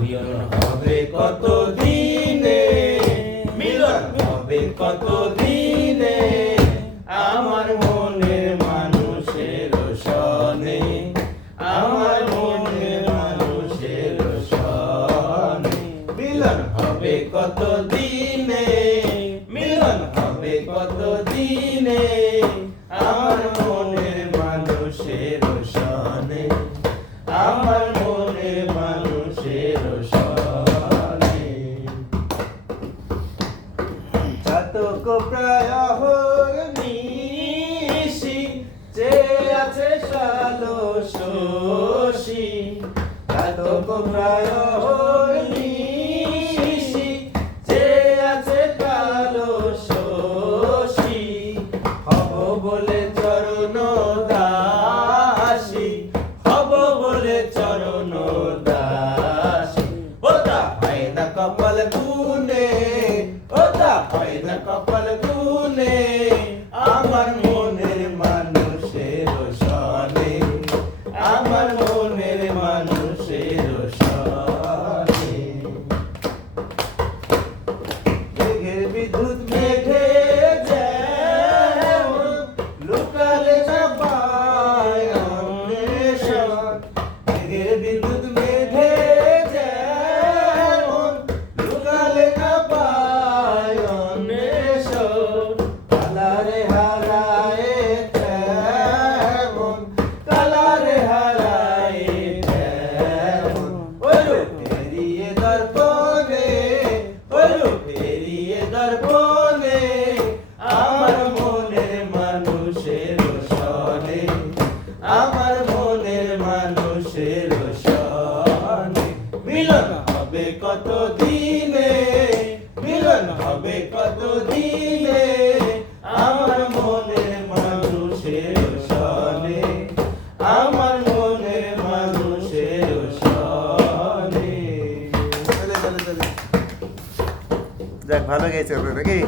মিলন হবে কত দিনে, মিলন হবে কত দিনে, আমার মনের মানুষের সনে, আমার মনের মানুষের সনে। মিলন হবে কত দিনে, মিলন হবে কত দিনে, আমার মনের মানুষের সনে, আমার মনের মানুষের সনে। চাতক প্রায় নিশি চেয়ে আছে সালো শশী, চাতক প্রায় নিশি চেয়ে আছে কালো শশী, হব বলে চরণ দাসী, হব বলে চরণ দাসী। ওটা হয় না কপাল গুনে, ওটা হয় না কপাল গুনে, আমার মনের মানুষের সনে, আমার মনের মানুষের সনে। মেঘের বিদ্যুৎ মেঘে যেমন লুকালে না পায় অন্বেষণ, মেঘের বিদ্যুৎ মেঘে যেমন লুকালে না পায় অন্বেষণ, কালারে হারায় তেমন, কালারে হারায় তেমন। ওলো পেরিয়ে দর্পণে, ওলো পেরিয়ে দর্পণে, আমার মনের মানুষের সনে, আমার মনের মানুষের সনে। মিলন হবে কত দিনে, মিলন হবে কত দিনে, আমার মনের মানুষের সনে, আমার মনের মানুষের সনে। যাক, ভালো গেছে নাকি?